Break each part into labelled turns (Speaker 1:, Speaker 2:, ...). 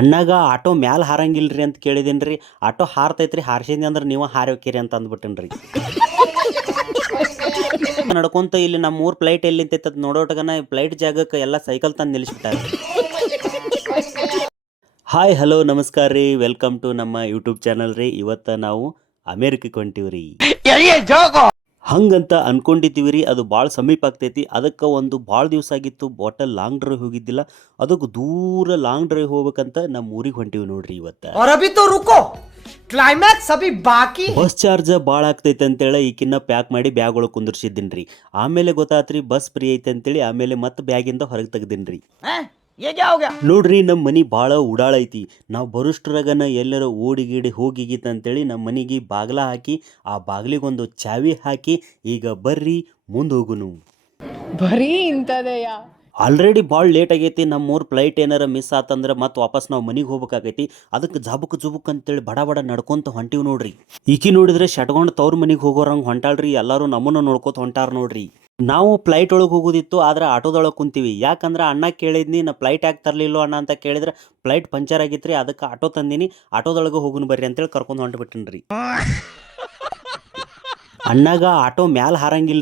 Speaker 1: ಅಣ್ಣಾಗ auto ಮ್ಯಾಲ ಹಾರಂಗಿಲ್ರಿ ಅಂತ ಕೇಳಿದೇನ್ರಿ. Auto ಹಾರ್ತೈತ್ರಿ, ಹಾರ್ಸಿದ್ನಿ ಅಂದ್ರೆ ನೀವು ಹಾರೋಕಿರಿ ಅಂತ ಅಂದ್ಬಿಟ್ಟೇನ್ರಿ. ನಡ್ಕೊಂತ ಇಲ್ಲಿ ನಮ್ಮ ಊರ್ ಫ್ಲೈಟ್ ಎಲ್ಲಿ ನಿಂತೈತೆ ಅದು ನೋಡೋಟಗನ ಫ್ಲೈಟ್ ಜಾಗಕ್ಕೆ ಎಲ್ಲ ಸೈಕಲ್ ತಂದು ನಿಲ್ಲಿಸ್ಬಿಟ್ಟಾರೆ ಹಾಯ್ ಹಲೋ ನಮಸ್ಕಾರ ರೀ. ವೆಲ್ಕಮ್ ಟು ನಮ್ಮ ಯೂಟ್ಯೂಬ್ ಚಾನಲ್ ರೀ. ಇವತ್ತ ನಾವು ಅಮೇರಿಕಕ್ಕೆ ಹೊಂಟಿವ್ರಿ. ಹಂಗಂತ ಅಂದ್ಕೊಂಡಿದ್ದೀವಿ ರೀ ಅದು ಭಾಳ ಸಮೀಪ ಆಗ್ತೈತಿ. ಅದಕ್ಕೆ ಒಂದು ಭಾಳ ದಿವಸ ಆಗಿತ್ತು ಬಾಟಲ್ ಲಾಂಗ್ ಡ್ರೈವ್ ಹೋಗಿದ್ದಿಲ್ಲ. ಅದಕ್ಕೆ ದೂರ ಲಾಂಗ್ ಡ್ರೈವ್ ಹೋಗ್ಬೇಕಂತ ನಮ್ಮ ಊರಿಗೆ ಹೊಂಟಿವಿ ನೋಡ್ರಿ ಇವತ್ತು.
Speaker 2: ಕ್ಲೈಮ್ಯಾಕ್ಸ್ ಅಭಿ ಬಾಕಿ.
Speaker 1: ಬಸ್ ಚಾರ್ಜ್ ಭಾಳ ಆಗ್ತೈತೆ ಅಂತೇಳಿ ಈಕಿನ್ನ ಪ್ಯಾಕ್ ಮಾಡಿ ಬ್ಯಾಗ್ ಒಳಗೆ ಕುಂದಿರ್ಸಿದ್ದೀನಿ ರೀ ಆಮೇಲೆ ಗೊತ್ತಾತ್ರಿ ಬಸ್ ಫ್ರೀ ಐತೆ ಅಂತೇಳಿ ಆಮೇಲೆ ಮತ್ತೆ ಬ್ಯಾಗಿಂದ ಹೊರಗೆ
Speaker 2: ತೆಗ್ದಿನ್ರಿ.
Speaker 1: ನೋಡ್ರಿ ನಮ್ಮ ಮನಿ ಭಾಳ ಉಡಾಳ ಐತಿ. ನಾವು ಬರುಷ್ಟ್ರಾಗನ ಎಲ್ಲರ ಓಡಿ ಗೀಡಿ ಹೋಗಿಗೀತ ಅಂತೇಳಿ ನಮ್ಮ ಮನಿಗೆ ಬಾಗ್ಲ ಹಾಕಿ ಆ ಬಾಗ್ಲಿಗೊಂದು ಚಾವಿ ಹಾಕಿ ಈಗ ಬರ್ರಿ ಮುಂದೆ ಹೋಗುನು
Speaker 3: ಬರೀ ಇಂಥದೆಯ?
Speaker 1: ಆಲ್ರೆಡಿ ಭಾಳ ಲೇಟ್ ಆಗೈತಿ ನಮ್ಮೂರು ಫ್ಲೈಟ್ ಏನಾರ ಮಿಸ್ ಆತಂದ್ರೆ ಮತ್ತೆ ವಾಪಸ್ ನಾವು ಮನೆಗೆ ಹೋಗ್ಬೇಕಾಗೈತಿ. ಅದಕ್ಕೆ ಜಬುಕ್ ಜುಬುಕ್ ಅಂತೇಳಿ ಬಡ ಬಡ ನಡ್ಕೊಂತ ಹೊಂಟಿವಿ ನೋಡ್ರಿ. ಈಕಿ ನೋಡಿದ್ರೆ ಶಟ್ಕೊಂಡು ತವ್ರ ಮನೆಗೆ ಹೋಗೋರಂಗೆ ಹೊಂಟಾಳ್ರಿ ಎಲ್ಲರೂ ನಮ್ಮನ್ನು ನೋಡ್ಕೊತ ಹೊಂಟಾರ ನೋಡ್ರಿ. ನಾವು ಫ್ಲೈಟ್ ಒಳಗೆ ಹೋಗೋದಿತ್ತು, ಆದ್ರೆ ಆಟೋದೊಳಗೆ ಕುಂತೀವಿ. ಯಾಕಂದ್ರೆ ಅಣ್ಣ ಕೇಳಿದ್ನಿ, ನಾ ಫ್ಲೈಟ್ ಯಾಕೆ ತರಲಿಲ್ಲೋ ಅಣ್ಣ ಅಂತ ಕೇಳಿದ್ರೆ ಫ್ಲೈಟ್ ಪಂಚರ್ ಆಗಿತ್ರಿ, ಅದಕ್ಕೆ ಆಟೋ ತಂದೀನಿ, ಆಟೋದೊಳಗೆ ಹೋಗುನ್ ಬರ್ರಿ ಅಂತೇಳಿ ಕರ್ಕೊಂಡು ಹೊಂಟ್ಬಿಟ್ಟಿನ್ರಿ. ಅಣ್ಣಾಗ ಆಟೋ ಮ್ಯಾಲ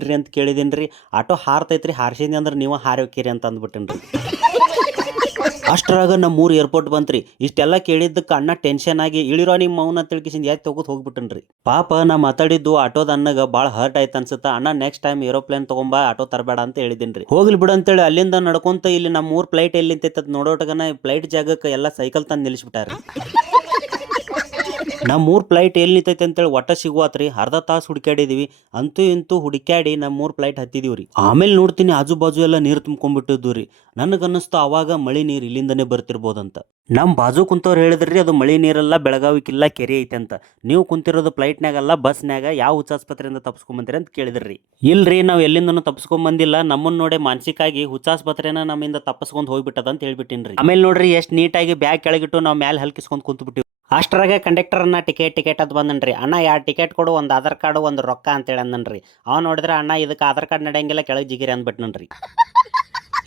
Speaker 1: ರೀ ಅಂತ ಕೇಳಿದೇನ್ರಿ. ಆಟೋ ಹಾರ್ತೈತ್ರಿ, ಹಾರ್ಸಿದ್ನಿ ಅಂದ್ರೆ ನೀವು ಹಾರಿ ಹೋಕ್ಕಿರಿ ಅಂತ ಅಂದ್ಬಿಟ್ಟೇನ್ರಿ. ಅಷ್ಟರಾಗ ನಮ್ಮ ಮೂರು ಏರ್ಪೋರ್ಟ್ ಬಂತ್ರಿ. ಇಷ್ಟೆಲ್ಲ ಕೇಳಿದ್ದಕ್ಕೆ ಅಣ್ಣ ಟೆನ್ಷನ್ ಆಗಿ, ಇಳಿರೋ ನಿಮ್ಮ ಮೌನ ತಿಳ್ಕಿಸಿಂದ ಯಾಕೆ ತಗೋದು ಹೋಗ್ಬಿಟ್ಟನ್ರಿ? ಪಾಪ ನಾ ಮಾತಾಡಿದ್ದು ಆಟೋದ ಅನ್ನಗ ಭಾಳ ಹರ್ಟ್ ಆಯ್ತು ಅನ್ಸುತ್ತ. ಅಣ್ಣ ನೆಕ್ಸ್ಟ್ ಟೈಮ್ ಏರೋಪ್ಲೇನ್ ತಗೊಂಬ ಆಟೋ ತರಬೇಡ ಅಂತ ಹೇಳಿದ್ದೀನಿ ಹೋಗ್ಲಿ ಬಿಡು ಅಂತೇಳಿ ಅಲ್ಲಿಂದ ನಡ್ಕೊಂತ ಇಲ್ಲಿ ನಮ್ಮ ಮೂರು ಫ್ಲೈಟ್ ಎಲ್ಲಿ ನೋಡೋಟಗನ ಫ್ಲೈಟ್ ಜಾಗಕ್ಕೆ ಎಲ್ಲ ಸೈಕಲ್ ತಂದು ನಿಲ್ಲಿಸ್ಬಿಟ್ಟಾರೆ ನಮ್ಮ ಫ್ಲೈಟ್ ಎಲ್ಲಿ ನಿಂತೈತೆ ಅಂತೇಳಿ ಒಟ್ಟ ಸಿಗುವತ್ರಿ. ಅರ್ಧ ತಾಸು ಹುಡುಕ್ಯಾಡಿದೀವಿ. ಅಂತೂ ಇಂತೂ ಹುಡುಕ್ಯಾಡಿ ನಮ್ಮ ಫ್ಲೈಟ್ ಹತ್ತಿದೀವಿ ರೀ ಆಮೇಲೆ ನೋಡ್ತೀನಿ ಆಜು ಬಾಜು ಎಲ್ಲ ನೀರು ತುಂಬ್ಕೊಂಡ್ಬಿಟ್ಟಿದ್ದು ರೀ ನನಗನ್ನಿಸ್ತು ಅವಾಗ ಮಳೆ ನೀರು ಇಲ್ಲಿಂದನೇ ಅಂತ ನಮ್ಮ ಬಾಜು ಕುಂತವ್ರು ಹೇಳಿದ್ರಿ ಅದು ಮಳೆ ನೀರೆಲ್ಲ ಬೆಳಗಾವಿಕ್ಕಿಲ್ಲ ಕೆರೆ ಐತೆ ಅಂತ. ನೀವು ಕುಂತಿರೋದು ಫ್ಲೈಟ್ನಾಗಲ್ಲ ಬಸ್ನಾಗ ಯಾವ ಹುಚ್ಚಾಸ್ಪತ್ರೆಯಿಂದ ತಪ್ಸ್ಕೊಂಬಂದಿರಿ ಅಂತ ಕೇಳಿದ್ರಿ. ಇಲ್ರಿ, ನಾವು ಎಲ್ಲಿಂದನೂ ತಪ್ಸ್ಕೊಂಬಂದಿಲ್ಲ. ನಮ್ಮನ್ನ ನೋಡಿ ಮಾನಸಿಕಾಗಿ ಹುಚ್ಚಾಸ್ಪತ್ರೆನ ನಮ್ಮಿಂದ ತಪ್ಪಿಸ್ಕೊಂಡು ಹೋಗ್ಬಿಟ್ಟದ ಅಂತ ಹೇಳ್ಬಿಟ್ಟಿನ್ರಿ. ಆಮೇಲೆ ನೋಡ್ರಿ ಎಷ್ಟು ನೀಟಾಗಿ ಬ್ಯಾಗ್ ಕೆಳಗಿಟ್ಟು ನಾವು ಮ್ಯಾಲೆ ಹಲ್ಕಿಸ್ಕೊಂಡು ಕುಂತ್ಬಿಟ್ಟಿವಿ ಅಷ್ಟರಾಗೆ ಕಂಡಕ್ಟರ್ನ ಟಿಕೆಟ್ ಟಿಕೆಟ್ ಅದು ಬಂದನ್ರಿ. ಅಣ್ಣ, ಎರಡು ಟಿಕೆಟ್ ಕೊಡು, ಒಂದು ಆಧಾರ್ ಕಾರ್ಡು, ಒಂದು ರೊಕ್ಕ ಅಂತೇಳಿ ಅಂದನ್ರಿ ಅವ ನೋಡಿದ್ರೆ ಅಣ್ಣ ಇದಕ್ಕೆ ಆಧಾರ್ ಕಾರ್ಡ್ ನಡೆಯಂಗಿಲ್ಲ, ಕೆಳಗೆ ಜಿಗಿರಿ ಅಂದ್ಬಿಟ್ನನ್ರಿ.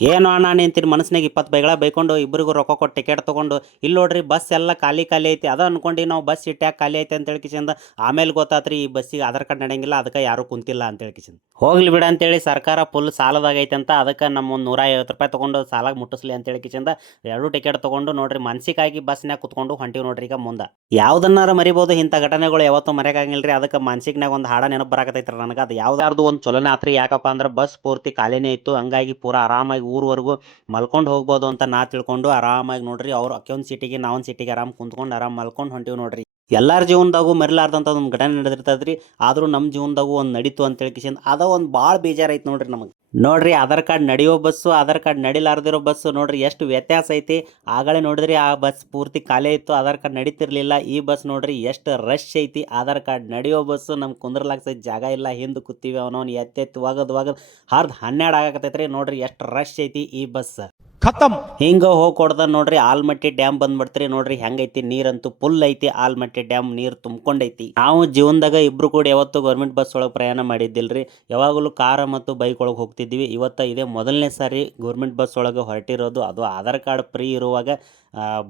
Speaker 1: ಏನು ಅಣ್ಣ ನಿಂತಿನ ಮನಸ್ಸಿನಾಗ ಇಪ್ಪತ್ತು ಬೈಗಳ ಬೈಕೊಂಡು ಇಬ್ಬರಿಗೂ ರೊಕ್ಕ ಕೊಟ್ಟು ಟಿಕೆಟ್ ತೊಗೊಂಡು ಇಲ್ಲಿ ನೋಡ್ರಿ ಬಸ್ ಎಲ್ಲ ಖಾಲಿ ಖಾಲಿ ಐತಿ, ಅದ ಅಂದ್ಕೊಂಡು ನಾವು ಬಸ್ ಸೀಟ್ ಖಾಲಿ ಐತೆ ಅಂತ ಹೇಳ್ಕಿಸಿಂದ ಆಮೇಲೆ ಗೊತ್ತಾತ್ರಿ ಈ ಬಸ್ಸಿಗೆ ಆಧಾರ್ ಕಾರ್ಡ್ ನಡೆಯಂಗಿಲ್ಲ ಅದಕ್ಕೆ ಯಾರು ಕುಂತಿಲ್ಲ ಅಂತ ಹೇಳ್ಕಿಸಿಂದ ಹೋಗ್ಲಿ ಬಿಡ ಅಂತೇಳಿ ಸರ್ಕಾರ ಫುಲ್ ಸಾಲದಾಗೈತೆ ಅಂತ, ಅದಕ್ಕೆ ನಮ್ಮ ಒಂದು ನೂರ ಐವತ್ತು ರೂಪಾಯಿ ತೊಗೊಂಡು ಸಾಲಾಗ ಮುಟ್ಟಿಸ್ಲಿ ಅಂತ ಹೇಳ್ಕಿಸಿಂದ ಎರಡು ಟಿಕೆಟ್ ತೊಗೊಂಡು ನೋಡ್ರಿ ಮನ್ಸಿಕಾಗಿ ಬಸ್ನಾಗ ಕುತ್ಕೊಂಡು ಹೊಂಟಿವಿ ನೋಡ್ರಿ ಈಗ ಮುಂದೆ. ಯಾವ್ದನ್ನಾರು ಮರಿಬೋದು ಇಂಥ ಘಟನೆಗಳು ಯಾವತ್ತೂ ಮರೆಯಾಗಿಲ್ರಿ ಅದಕ್ಕೆ ಮನ್ಸಿಗ್ನಾಗ ಒಂದು ಹಾಡ ನೆನಪು ಬರಾಕತೈತ್ರಿ ನನಗೆ, ಅದು ಯಾವ್ದಾರ್ದು ಒಂದು ಚಲೋನೆ ಆತ್ರಿ, ಯಾಕಪ್ಪ ಅಂದ್ರೆ ಬಸ್ ಪೂರ್ತಿ ಖಾಲಿನೇ ಇತ್ತು, ಹಂಗಾಗಿ ಪೂರ ಆರಾಮಾಗಿ ಊರ್ವರೆಗೂ ಮಲ್ಕೊಂಡು ಹೋಗ್ಬೋದು ಅಂತ ನಾ ತಿಳ್ಕೊಂಡು ಆರಾಮಾಗಿ ನೋಡ್ರಿ, ಅವ್ರು ಅಕ್ಕೊಂದು ಸೀಟಿಗೆ ನಾವೊಂದು ಸೀಟಿಗೆ ಆರಾಮ್ ಕುಂತ್ಕೊಂಡು ಆರಾಮ್ ಮಲ್ಕೊಂಡು ಹೊಂಟಿವಿ ನೋಡ್ರಿ. ಎಲ್ಲಾರ ಜೀವನದಾಗೂ ಮರಿಲಾರ್ದಂಥ ಒಂದು ಘಟನೆ ನಡೆದಿರ್ತದ್ರಿ. ಆದರೂ ನಮ್ಮ ಜೀವನದಾಗೂ ಒಂದು ನಡೀತು ಅಂತ ಕಿಶನ್, ಅದ ಒಂದು ಭಾಳ ಬೇಜಾರೈತೆ ನೋಡ್ರಿ ನಮಗೆ. ನೋಡ್ರಿ, ಆಧಾರ್ ಕಾರ್ಡ್ ನಡೆಯೋ ಬಸ್ಸು, ಆಧಾರ್ ಕಾರ್ಡ್ ನಡಿಲಾರ್ದಿರೋ ಬಸ್ಸು, ನೋಡ್ರಿ ಎಷ್ಟು ವ್ಯತ್ಯಾಸ ಐತಿ. ಆಗಲೇ ನೋಡಿದ್ರಿ ಆ ಬಸ್ ಪೂರ್ತಿ ಖಾಲಿ ಇತ್ತು, ಆಧಾರ್ ಕಾರ್ಡ್ ನಡೀತಿರ್ಲಿಲ್ಲ. ಈ ಬಸ್ ನೋಡ್ರಿ ಎಷ್ಟು ರಶ್ ಐತಿ. ಆಧಾರ್ ಕಾರ್ಡ್ ನಡೆಯೋ ಬಸ್ಸು ನಮ್ಗೆ ಕುಂದ್ರಲಾಗ್ಸೈತಿ ಜಾಗ ಇಲ್ಲ. ಹಿಂದೆ ಕೂತೀವಿ, ಅವನವನು ಎತ್ತೆತ್ತು, ಒಗದು ಒಗದು. ಹರ್ದು ಹನ್ನೆರಡು ಆಗಕತ್ತೈತ್ರಿ. ನೋಡ್ರಿ ಎಷ್ಟು ರಶ್ ಐತಿ ಈ ಬಸ್.
Speaker 2: ಖತಮ್
Speaker 1: ಹಿಂಗೆ ಹೋಗಿ ಕೊಡ್ದ ನೋಡ್ರಿ, ಆಲ್ಮಟ್ಟಿ ಡ್ಯಾಮ್ ಬಂದ್ಬಿಡ್ತ್ರಿ ನೋಡ್ರಿ, ಹೆಂಗೈತಿ ನೀರಂತೂ ಫುಲ್ ಐತಿ, ಆಲ್ಮಟ್ಟಿ ಡ್ಯಾಮ್ ನೀರು ತುಂಬ್ಕೊಂಡೈತಿ. ನಾವು ಜೀವನದಾಗ ಇಬ್ರು ಕೂಡ ಯಾವತ್ತು ಗೌರ್ಮೆಂಟ್ ಬಸ್ ಒಳಗೆ ಪ್ರಯಾಣ ಮಾಡಿದ್ದಿಲ್ರಿ. ಯಾವಾಗಲೂ ಕಾರ ಮತ್ತು ಬೈಕ್ ಒಳಗೆ ಹೋಗ್ತಿದ್ವಿ. ಇವತ್ತ ಇದೇ ಮೊದಲನೇ ಸಾರಿ ಗೌರ್ಮೆಂಟ್ ಬಸ್ ಒಳಗೆ ಹೊರಟಿರೋದು. ಅದು ಆಧಾರ್ ಕಾರ್ಡ್ ಫ್ರೀ ಇರುವಾಗ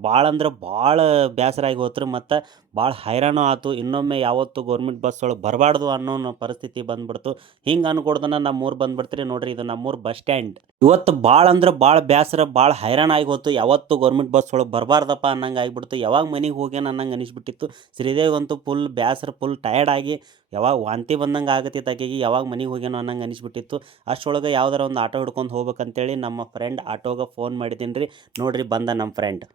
Speaker 1: ಭಾಳ ಅಂದ್ರೆ ಭಾಳ ಬೇಸರಾಗಿ ಹೋತ್ರಿ ಮತ್ತು ಭಾಳ ಹೈರಾಣು ಆತು. ಇನ್ನೊಮ್ಮೆ ಯಾವತ್ತು ಗೌರ್ಮೆಂಟ್ ಬಸ್ ಒಳಗೆ ಬರಬಾರ್ದು ಅನ್ನೋ ಪರಿಸ್ಥಿತಿ ಬಂದ್ಬಿಡ್ತು. ಹಿಂಗೆ ಅನ್ಕೊಡ್ದನ ನಮ್ಮೂರು ಬಂದ್ಬಿಡ್ತ್ರಿ ನೋಡ್ರಿ ಇದು ನಮ್ಮೂರು ಬಸ್ ಸ್ಟ್ಯಾಂಡ್ ಇವತ್ತು ಭಾಳ ಅಂದ್ರೆ ಭಾಳ ಬೇಸರ ಭಾಳ ಹೈರಾಣ ಆಗಿ ಹೋಯ್ತು ಯಾವತ್ತು ಗೌರ್ಮೆಂಟ್ ಬಸ್ ಒಳಗೆ ಬರಬಾರ್ದಪ್ಪ ಅನ್ನಂಗೆ ಆಗಿಬಿಡ್ತು. ಯಾವಾಗ ಮನೆಗೆ ಹೋಗ್ಯಾನ ಅನ್ನಂಗೆ ಅನಿಸ್ಬಿಟ್ಟಿತ್ತು. ಶ್ರೀದೇವಿಗಂತೂ ಫುಲ್ ಬೇಸರ ಫುಲ್ ಟಯರ್ಡ್ ಆಗಿ ಯಾವಾಗ ವಾಂತಿ ಬಂದಂಗೆ ಆಗತ್ತಿತ್ತು ಆಕೆಗೆ ಯಾವಾಗ ಮನೆಗೆ ಹೋಗ್ಯಾನೋ ಅನ್ನಂಗೆ ಅನಿಸ್ಬಿಟ್ಟಿತ್ತು. ಅಷ್ಟರೊಳಗೆ ಯಾವ್ದಾರ ಒಂದು ಆಟೋ ಹಿಡ್ಕೊಂಡು ಹೋಗ್ಬೇಕಂತೇಳಿ ನಮ್ಮ ಫ್ರೆಂಡ್ ಆಟೋಗೆ ಫೋನ್ ಮಾಡಿದ್ದೀನಿ ರೀ. ನೋಡ್ರಿ ಬಂದ ನಮ್ಮ ಫ್ರೆಂಡ್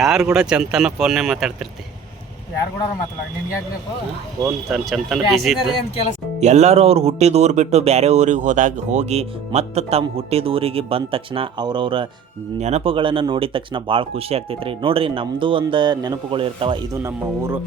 Speaker 1: ಯಾರು ಕೂಡ ಚಂತನ ಫೋನ್ನೇ ಮಾತಾಡ್ತಿರ್ತಿ?
Speaker 2: ಯಾರು ಕೂಡ ಮಾತಾಡ ನಿನ್ಗೆ
Speaker 1: ಫೋನ್ ತನ್ ಚಂತನ ಬಿಸಿ ಇತ್ತು
Speaker 2: ಏನ್ ಕೆಲಸ?
Speaker 1: ಎಲ್ಲರೂ ಅವ್ರು ಹುಟ್ಟಿದ ಊರು ಬಿಟ್ಟು ಬೇರೆ ಊರಿಗೆ ಹೋದಾಗ ಹೋಗಿ ಮತ್ತು ತಮ್ಮ ಹುಟ್ಟಿದ ಊರಿಗೆ ಬಂದ ತಕ್ಷಣ ಅವ್ರವ್ರ ನೆನಪುಗಳನ್ನು ನೋಡಿದ ತಕ್ಷಣ ಭಾಳ ಖುಷಿ ಆಗ್ತೈತ್ರಿ. ನೋಡ್ರಿ ನಮ್ಮದು ಒಂದು ನೆನಪುಗಳು ಇರ್ತಾವ. ಇದು ನಮ್ಮ ಊರು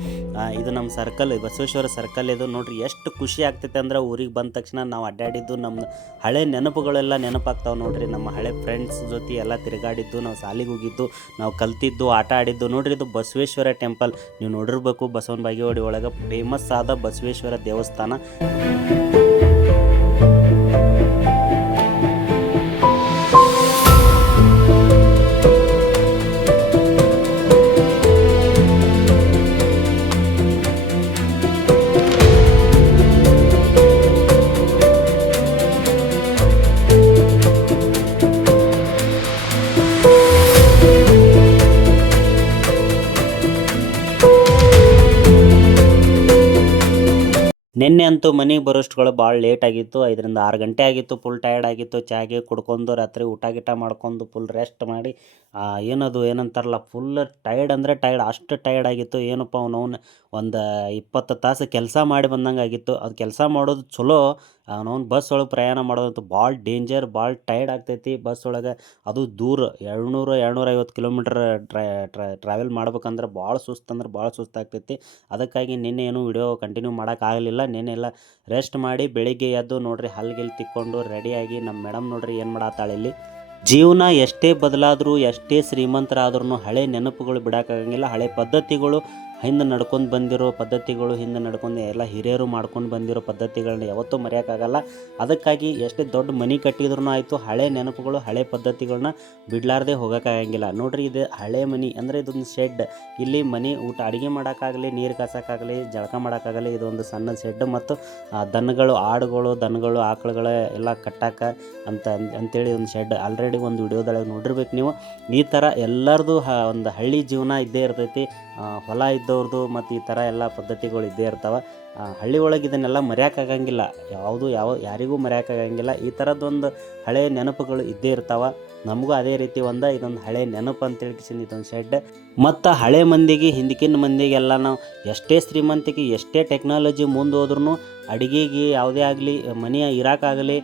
Speaker 1: ಇದು ನಮ್ಮ ಸರ್ಕಲ್ ಬಸವೇಶ್ವರ ಸರ್ಕಲ್ ಇದು. ನೋಡ್ರಿ, ಎಷ್ಟು ಖುಷಿ ಆಗ್ತೈತೆ ಅಂದ್ರೆ ಊರಿಗೆ ಬಂದ ತಕ್ಷಣ ನಾವು ಅಡ್ಡಾಡಿದ್ದು ನಮ್ಮ ಹಳೆ ನೆನಪುಗಳೆಲ್ಲ ನೆನಪಾಗ್ತಾವೆ ನೋಡ್ರಿ. ನಮ್ಮ ಹಳೆ ಫ್ರೆಂಡ್ಸ್ ಜೊತೆ ಎಲ್ಲ ತಿರುಗಾಡಿದ್ದು, ನಾವು ಸಾಲಿಗೆ ಹೋಗಿದ್ದು, ನಾವು ಕಲ್ತಿದ್ದು, ಆಟ ಆಡಿದ್ದು. ನೋಡ್ರಿ, ಇದು ಬಸವೇಶ್ವರ ಟೆಂಪಲ್ ನೀವು ನೋಡಿರ್ಬೇಕು, ಬಸವನ ಬಾಗೇವಾಡಿ ಒಳಗೆ ಫೇಮಸ್ ಆದ ಬಸವೇಶ್ವರ ದೇವಸ್ಥಾನ. Thank you. ನಿನ್ನೆ ಅಂತೂ ಮನೆಗೆ ಬರೋಷ್ಟುಗಳು ಭಾಳ ಲೇಟ್ ಆಗಿತ್ತು. ಐದರಿಂದ ಆರು ಗಂಟೆ ಆಗಿತ್ತು ಫುಲ್ ಟಯರ್ಡ್ ಆಗಿತ್ತು. ಚಾಗೆ ಕುಡ್ಕೊಂಡು ರಾತ್ರಿ ಊಟ ಗೀಟ ಮಾಡ್ಕೊಂಡು ಫುಲ್ ರೆಸ್ಟ್ ಮಾಡಿ ಏನದು, ಏನಂತಾರಲ್ಲ ಫುಲ್ ಟೈರ್ಡ್ ಅಂದರೆ ಟೈರ್ಡ್ ಅಷ್ಟು ಟೈರ್ಡ್ ಆಗಿತ್ತು. ಏನಪ್ಪ ಅವನು ಒಂದು ಇಪ್ಪತ್ತು ತಾಸು ಕೆಲಸ ಮಾಡಿ ಬಂದಂಗೆ ಆಗಿತ್ತು. ಅದು ಕೆಲಸ ಮಾಡೋದು ಚಲೋ ಅವನವ್ನು ಬಸ್ ಒಳಗೆ ಪ್ರಯಾಣ ಮಾಡೋದಂತೂ ಭಾಳ ಡೇಂಜರ್ ಭಾಳ ಟೈರ್ಡ್ ಆಗ್ತೈತಿ ಬಸ್ ಒಳಗೆ. ಅದು ದೂರ, ಎರಡುನೂರು ಎರಡುನೂರ ಐವತ್ತು ಕಿಲೋಮೀಟ್ರ್ ಟ್ರಾವೆಲ್ ಮಾಡ್ಬೇಕಂದ್ರೆ ಭಾಳ ಸುಸ್ತು ಅಂದ್ರೆ ಭಾಳ ಸುಸ್ತಾಗ್ತೈತಿ ಅದಕ್ಕಾಗಿ ನಿನ್ನೆ ಏನು ವಿಡಿಯೋ ಕಂಟಿನ್ಯೂ ಮಾಡೋಕ್ಕಾಗಲಿಲ್ಲ ನಿನ್ನೆ ಎಲ್ಲ ರೆಸ್ಟ್ ಮಾಡಿ ಬೆಳಿಗ್ಗೆ ಎದ್ದು ನೋಡ್ರಿ ಹಲ್ಗಿಲ್ ತಿಕ್ಕೊಂಡು ರೆಡಿಯಾಗಿ ನಮ್ಮ ಮೇಡಮ್ ನೋಡ್ರಿ ಏನು ಮಾಡತ್ತಾಳೆ ಇಲ್ಲಿ. ಜೀವನ ಎಷ್ಟೇ ಬದಲಾದರೂ ಎಷ್ಟೇ ಶ್ರೀಮಂತರಾದ್ರೂ ಹಳೆ ನೆನಪುಗಳು ಬಿಡೋಕ್ಕಾಗಂಗಿಲ್ಲ ಹಳೆ ಪದ್ಧತಿಗಳು ಹಿಂದೆ ನಡ್ಕೊಂಡು ಬಂದಿರೋ ಪದ್ಧತಿಗಳು, ಹಿಂದೆ ನಡ್ಕೊಂಡು ಎಲ್ಲ ಹಿರಿಯರು ಮಾಡ್ಕೊಂಡು ಬಂದಿರೋ ಪದ್ಧತಿಗಳನ್ನ ಯಾವತ್ತೂ ಮರೆಯೋಕ್ಕಾಗಲ್ಲ. ಅದಕ್ಕಾಗಿ ಎಷ್ಟೇ ದೊಡ್ಡ ಮನೆ ಕಟ್ಟಿದ್ರೂ ಆಯಿತು, ಹಳೆ ನೆನಪುಗಳು, ಹಳೆ ಪದ್ಧತಿಗಳನ್ನ ಬಿಡಲಾರ್ದೆ ಹೋಗೋಕ್ಕಾಗಂಗಿಲ್ಲ. ನೋಡ್ರಿ ಇದು ಹಳೆ ಮನೆ ಅಂದರೆ ಇದೊಂದು ಶೆಡ್ ಇಲ್ಲಿ ಮನೆ ಊಟ ಅಡುಗೆ ಮಾಡೋಕ್ಕಾಗಲಿ, ನೀರು ಕಾಸೋಕ್ಕಾಗಲಿ, ಜಳಕ ಮಾಡೋಕ್ಕಾಗಲಿ, ಇದೊಂದು ಸಣ್ಣ ಶೆಡ್ ಮತ್ತು ದನಗಳು, ಆಡುಗಳು, ದನಗಳು, ಆಕಳುಗಳ ಎಲ್ಲ ಕಟ್ಟಾಕ ಅಂತ ಅಂತೇಳಿ ಒಂದು ಶೆಡ್ ಆಲ್ರೆಡಿ ಒಂದು ವಿಡಿಯೋದೊಳಗೆ ನೋಡಿರ್ಬೇಕು ನೀವು. ಈ ಥರ ಎಲ್ಲರದು ಒಂದು ಹಳ್ಳಿ ಜೀವನ ಇದ್ದೇ ಇರ್ತೈತಿ. ಹೊಲ ಹೊಲ ಇದ್ದವ್ರದ್ದು ಮತ್ತು ಈ ಥರ ಎಲ್ಲ ಪದ್ಧತಿಗಳು ಇದ್ದೇ ಇರ್ತಾವೆ. ಹಳ್ಳಿ ಒಳಗೆ ಇದನ್ನೆಲ್ಲ ಮರೆಯೋಕ್ಕಾಗಂಗಿಲ್ಲ ಯಾವುದು ಯಾವ, ಯಾರಿಗೂ ಮರೆಯೋಕ್ಕಾಗಂಗಿಲ್ಲ ಈ ಥರದ್ದೊಂದು ಹಳೆ ನೆನಪುಗಳು ಇದ್ದೇ ಇರ್ತಾವೆ. ನಮಗೂ ಅದೇ ರೀತಿ ಒಂದು, ಇದೊಂದು ಹಳೆ ನೆನಪು ಅಂತೇಳಿ ಕಿಸಿಂದ ಇದೊಂದು ಶೆಡ್ ಮತ್ತು ಹಳೆ ಮಂದಿಗೆ ಹಿಂದಕ್ಕಿನ ಮಂದಿಗೆಲ್ಲ ನಾವು ಎಷ್ಟೇ ಶ್ರೀಮಂತಿಕೆ, ಎಷ್ಟೇ ಟೆಕ್ನಾಲಜಿ ಮುಂದೆ ಹೋದ್ರೂ ಅಡುಗೆಗೆ ಯಾವುದೇ ಆಗಲಿ ಮನೆಯ ಇರೋಕ್ಕಾಗಲಿ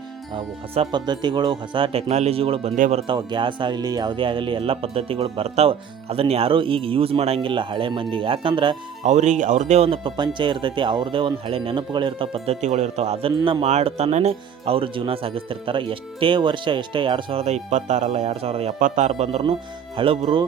Speaker 1: ಹೊಸ ಪದ್ಧತಿಗಳು, ಹೊಸ ಟೆಕ್ನಾಲಜಿಗಳು ಬಂದೇ ಬರ್ತಾವೆ. ಗ್ಯಾಸ್ ಆಗಲಿ, ಯಾವುದೇ ಆಗಲಿ, ಎಲ್ಲ ಪದ್ಧತಿಗಳು ಬರ್ತಾವೆ. ಅದನ್ನು ಯಾರೂ ಈಗ ಯೂಸ್ ಮಾಡೋಂಗಿಲ್ಲ ಹಳೆ ಮಂದಿ ಯಾಕಂದ್ರೆ ಅವ್ರಿಗೆ ಅವ್ರದ್ದೇ ಒಂದು ಪ್ರಪಂಚ ಇರ್ತೈತಿ ಅವ್ರದ್ದೇ ಒಂದು ಹಳೆ ನೆನಪುಗಳು ಇರ್ತಾವೆ, ಪದ್ಧತಿಗಳು ಇರ್ತಾವೆ. ಅದನ್ನು ಮಾಡ್ತಾನೆ ಅವರು ಜೀವನ ಸಾಗಿಸ್ತಿರ್ತಾರೆ. ಎಷ್ಟೇ ವರ್ಷ, ಎಷ್ಟೇ ಎರಡು ಸಾವಿರದ ಇಪ್ಪತ್ತಾರಲ್ಲ, ಎರಡು ಸಾವಿರದ ಎಪ್ಪತ್ತಾರು ಬಂದ್ರೂ ಹಳಬರು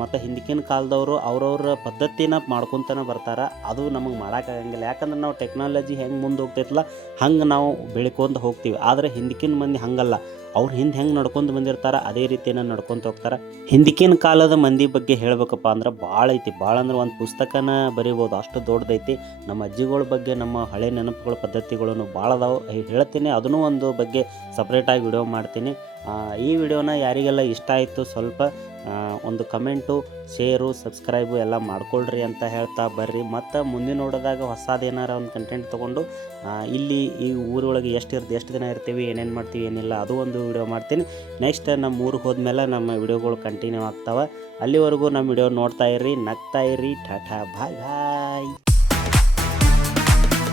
Speaker 1: ಮತ್ತು ಹಿಂದಿನ ಕಾಲದವರು ಅವ್ರವ್ರ ಪದ್ಧತಿನ ಮಾಡ್ಕೊತಾನೆ ಬರ್ತಾರೆ. ಅದು ನಮಗೆ ಮಾಡೋಕ್ಕಾಗಂಗಿಲ್ಲ. ಯಾಕಂದ್ರೆ ನಾವು ಟೆಕ್ನಾಲಜಿ ಹೆಂಗೆ ಮುಂದೆ ಹೋಗ್ತೈತಲ್ಲ ಹಂಗೆ ನಾವು ಬೆಳ್ಕೊಂತ ಹೋಗ್ತೀವಿ. ಆದರೆ ಹಿಂದಿನ ಮಂದಿ ಹಂಗಲ್ಲ. ಅವ್ರು ಹಿಂದೆ ಹೆಂಗೆ ನಡ್ಕೊಂಡು ಬಂದಿರ್ತಾರೆ, ಅದೇ ರೀತಿಯನ್ನು ನಡ್ಕೊತ ಹೋಗ್ತಾರೆ. ಹಿಂದಿಕಿನ ಕಾಲದ ಮಂದಿ ಬಗ್ಗೆ ಹೇಳ್ಬೇಕಪ್ಪ ಅಂದ್ರೆ ಭಾಳ ಐತಿ. ಭಾಳ ಅಂದ್ರೆ ಒಂದು ಪುಸ್ತಕನ ಬರಿಬೋದು, ಅಷ್ಟು ದೊಡ್ಡದೈತಿ. ನಮ್ಮ ಅಜ್ಜಿಗಳ ಬಗ್ಗೆ, ನಮ್ಮ ಹಳೆ ನೆನಪುಗಳ ಪದ್ಧತಿಗಳನ್ನು ಭಾಳ ಅದಾವೆ. ಹೇಳ್ತೀನಿ, ಅದನ್ನೂ ಒಂದು ಬಗ್ಗೆ ಸಪ್ರೇಟಾಗಿ ವಿಡಿಯೋ ಮಾಡ್ತೀನಿ. ಈ ವಿಡಿಯೋನ ಯಾರಿಗೆಲ್ಲ ಇಷ್ಟ ಆಯಿತು ಸ್ವಲ್ಪ ಒಂದು ಕಮೆಂಟು, ಶೇರು, ಸಬ್ಸ್ಕ್ರೈಬು ಎಲ್ಲ ಮಾಡ್ಕೊಳ್ರಿ ಅಂತ ಹೇಳ್ತಾ ಬರ್ರಿ. ಮತ್ತು ಮುಂದಿನ ನೋಡೋದಾಗ ಹೊಸದೇನಾರ ಒಂದು ಕಂಟೆಂಟ್ ತೊಗೊಂಡು ಇಲ್ಲಿ ಈ ಊರೊಳಗೆ ಎಷ್ಟು ಇರ್ದು, ಎಷ್ಟು ದಿನ ಇರ್ತೀವಿ, ಏನೇನು ಮಾಡ್ತೀವಿ, ಏನಿಲ್ಲ, ಅದು ಒಂದು ವಿಡಿಯೋ ಮಾಡ್ತೀನಿ. ನೆಕ್ಸ್ಟ್ ನಮ್ಮ ಊರಿಗೆ ಹೋದ್ಮೇಲೆ ನಮ್ಮ ವಿಡಿಯೋಗಳು ಕಂಟಿನ್ಯೂ ಆಗ್ತಾವೆ. ಅಲ್ಲಿವರೆಗೂ ನಮ್ಮ ವಿಡಿಯೋ ನೋಡ್ತಾ ಇರ್ರಿ, ನಗ್ತಾ ಇರ್ರಿ. ಟಾಟಾ, ಬಾಯ್ ಬಾಯ್.